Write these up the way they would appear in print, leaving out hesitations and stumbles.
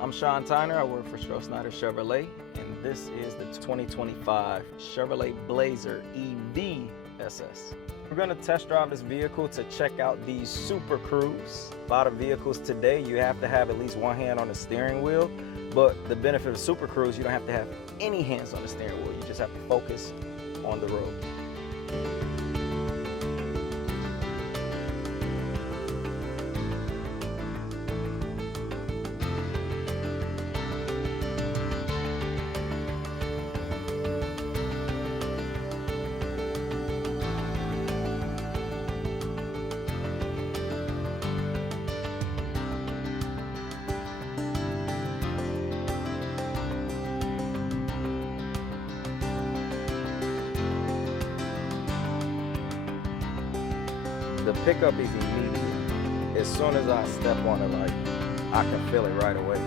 I'm Shawn Tyner. I work for Strosnider Chevrolet, and this is the 2025 Chevrolet Blazer EV SS. We're going to test drive this vehicle to check out these Super Cruise. A lot of vehicles today, you have to have at least one hand on the steering wheel, but the benefit of Super Cruise, you don't have to have any hands on the steering wheel. You just have to focus on the road. The pickup is immediate. As soon as I step on it, like, I can feel it right away.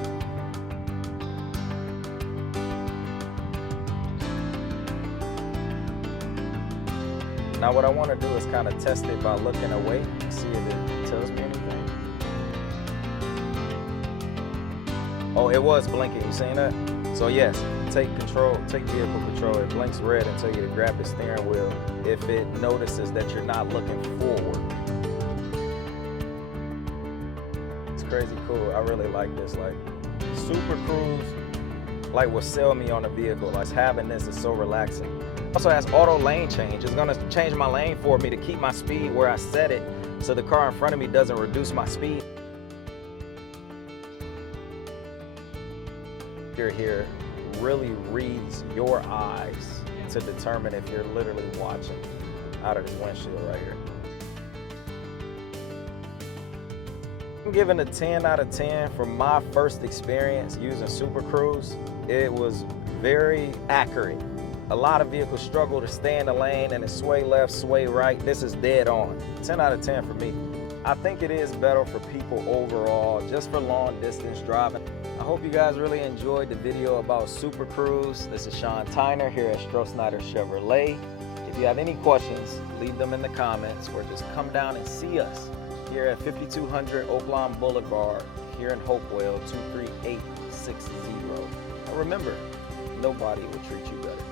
Now what I want to do is kind of test it by looking away, see if it tells me anything. Oh, it was blinking, you seen that? So yes, take vehicle control. It blinks red and tells you to grab the steering wheel if it notices that you're not looking forward. It's crazy cool. I really like this. Like, Super Cruise, like, will sell me on the vehicle. Like, having this is so relaxing. Also has auto lane change. It's gonna change my lane for me to keep my speed where I set it, so the car in front of me doesn't reduce my speed. Here really reads your eyes to determine if you're literally watching out of this windshield right here. I'm giving a 10 out of 10 for my first experience using Super Cruise. It was very accurate. A lot of vehicles struggle to stay in the lane and it sway left, sway right. This is dead on. 10 out of 10 for me. I think it is better for people overall, just for long distance driving. I hope you guys really enjoyed the video about Super Cruise. This is Shawn Tyner here at Strosnider Chevrolet. If you have any questions, leave them in the comments or just come down and see us here at 5200 Oaklawn Boulevard here in Hopewell, 23860. And remember, nobody will treat you better.